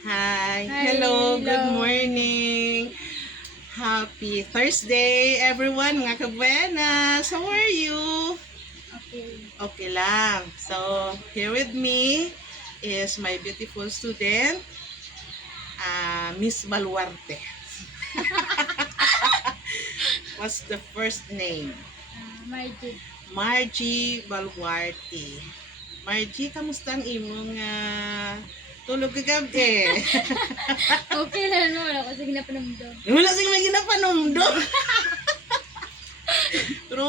Hi. Hi, Hello. Good hello. morning. Happy Thursday, everyone. Mga kabuenas. How are you? Okay. Okay lang. So, here with me is my beautiful student, Miss Baluarte. What's the first name? Margie. Margie Baluarte. Margie, kamusta ang imong tulog kagabi? Okay lang no, wala ko sige na panamdam. Wala sing may ginapanomdom. Pero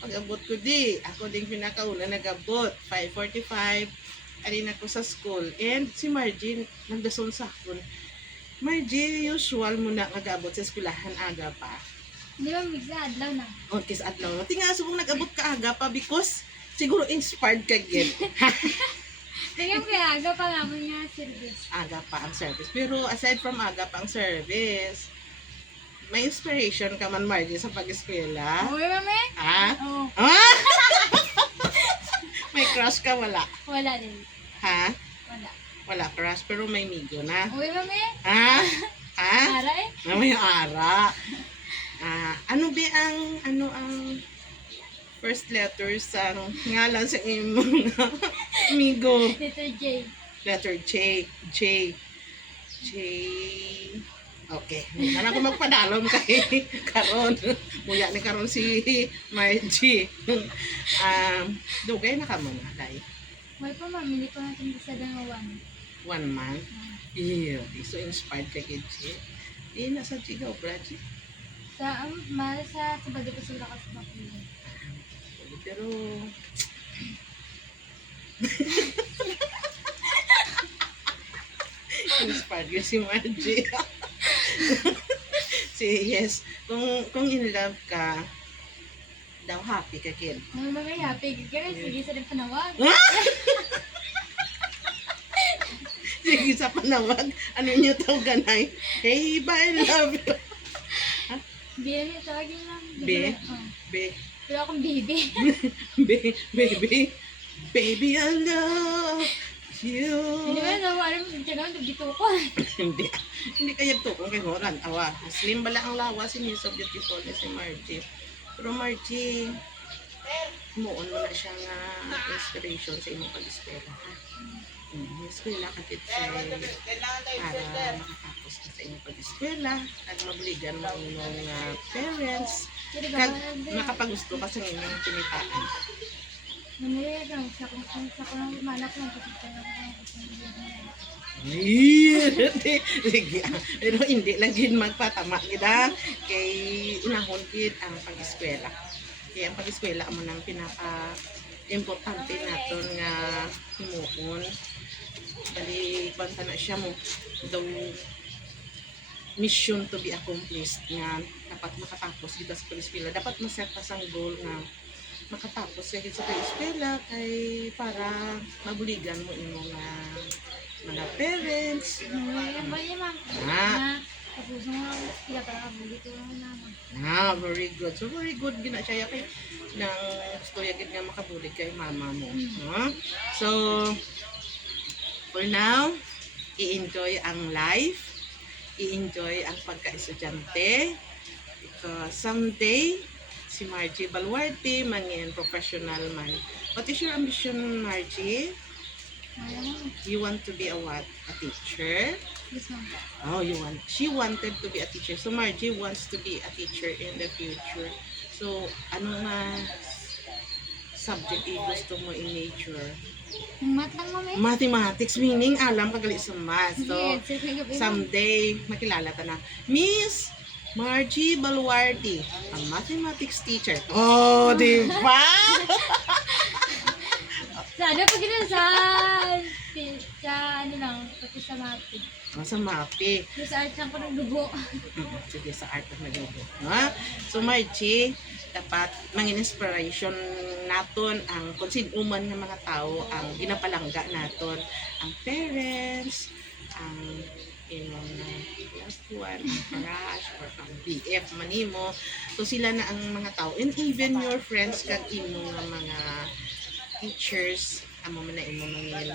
pag-abot ko ako ding pinakauna nag-abot, 5:45, alin ako sa school. And si Margie, nagdason sa akin. Margie, usual mo na nag-abot sa eskwelahan aga pa. Di ba migsa adlaw na? O, kis adlaw. Tinga, subong nag-abot ka aga pa because siguro inspired ka gid. Tingnan kaya aga pa nga mo nga service. Aga pa ang service. Pero aside from aga pa ang service, may inspiration ka man, Margie, sa pag-eskwela? Uy, mami? Ha? Oo. Ah! May crush ka, wala? Wala din. Ha? Wala. Wala crush, pero may migo na. Uy, mami? Ha? Ha? Ara eh? May ara. Ano ang first letter sa ngalan sa imong migo? Letter J. Letter J. J. J. Okay. Hindi na ako magpadalom kay karon. Muya ni karon si Margie. Dugay na ka mo na, day. Uy pa mami, hindi pa natin isa ng 1. 1 month. Ew, so inspired ka kid siya. Nasa Chigaw, Braji. Sa sabado ko sila kasi makulit. Pero inspired ka si Margie. Yes, kung in love ka, daw happy ka kid. Mami, mami, happy. Kaya sige sa rin panawag. Sige sa panawag, ano niyo tawag ganay? Hey, I love you. Biyan niya, tawagin lang. Be? Oo. Be, Pero akong baby. baby, baby, I love you. Hindi ba na alam mo siya naman dito ko. Hindi kaya to kung kay Horan. Awa, slim bala ang lawa si Miss so beautiful na si Margie. Pero Margie, muon mo na siya nga inspiration sa imong pag-eskwela. Eskwela ka kit sa para makatapos ka sa imong pag-eskwela at mabuligan mo imong parents kag makapagusto ka sa imong pinitaan. Nangyayari lang sa kung lang malak lang kasi tayo Sige, pero hindi lang gid magpatama gida kay unahon gid ang pag-eskwela. Kaya ang pag-eskwela mo nang pinaka importante naton nga himuon. Bali banta na siya mo daw mission to be accomplished nga dapat makatapos kita sa pag-eskwela. Dapat maset pa sang goal nga makatapos ka sa pag-eskwela kay para mabuligan mo imong mga parents. Yan ba yan ma'am? Tapos nga sila para kabuli ko lang naman. Very good. So, very good gina siya kay nang gusto yagid nga makabulig kay mama mo. So, for now, i-enjoy ang life, i-enjoy ang pagka-estudyante, because someday, si Margie Baluarte, mangin professional man. What is your ambition, Margie? You want to be a what? A teacher? Yes ma'am. Oh, she wanted to be a teacher. So Margie wants to be a teacher in the future. So, ano nga subject gusto mo in major? Math lang ma'am eh. Mathematics, meaning alam kagali sa math. So, Yes, someday, makilala ta na. Miss Margie Baluarte, a mathematics teacher. Oh, di ba? Sana pag yun sa ano lang, pati sa math. Sa MAPE. Sa art lang ko ng dugo. Sige, sa art of nagluto. So, Margie, dapat mangin inspiration naton ang konsinuman ng mga tao, ang ginapalangga naton, ang parents, ang imong last one, ang crush, or ang BF manimo. So, sila na ang mga tao. And even your friends kag imo nga mga teachers amo man na imo mangil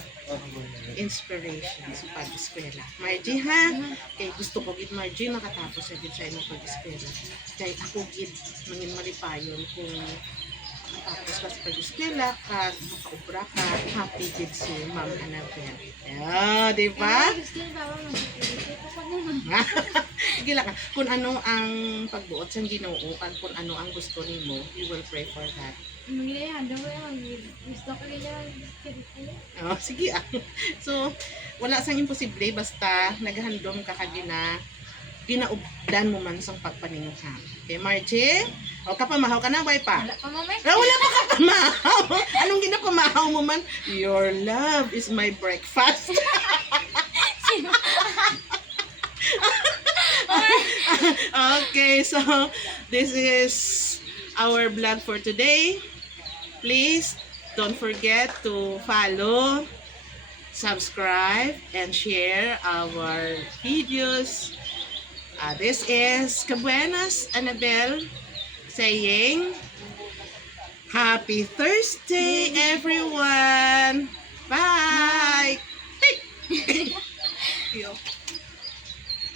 inspiration sa pag-eskwela. Margie ha, kay gusto ko gid Margie makatapos sa gid sa imong pag-eskwela. Kay ako gid mangin malipayon kung makatapos ka sa pag-eskwela ka, makaubra ka, happy gid si Ma'am Annabel. Yeah, di ba? Ay, gusto ni Papa mag-isip ako naman. Sige lang, kung ano ang pagbuot sa Ginoo, kung ano ang gusto nimo, you will pray for that. Mangyayari mo yan. Gusto ko ganyan. Oh, sige ah. So, wala sang imposible basta naghandom ka kagina ginaubdan mo man sang pagpaninguha. Okay, Margie? O kapamahaw ka na, bay pa? Wala pa mamay. Wala pa kapamahaw. Anong ginapamahaw mo man? Your love is my breakfast. Okay, so this is our vlog for today. Please don't forget to follow, subscribe, and share our videos. This is Kabuenas Annabel saying, Happy Thursday, everyone!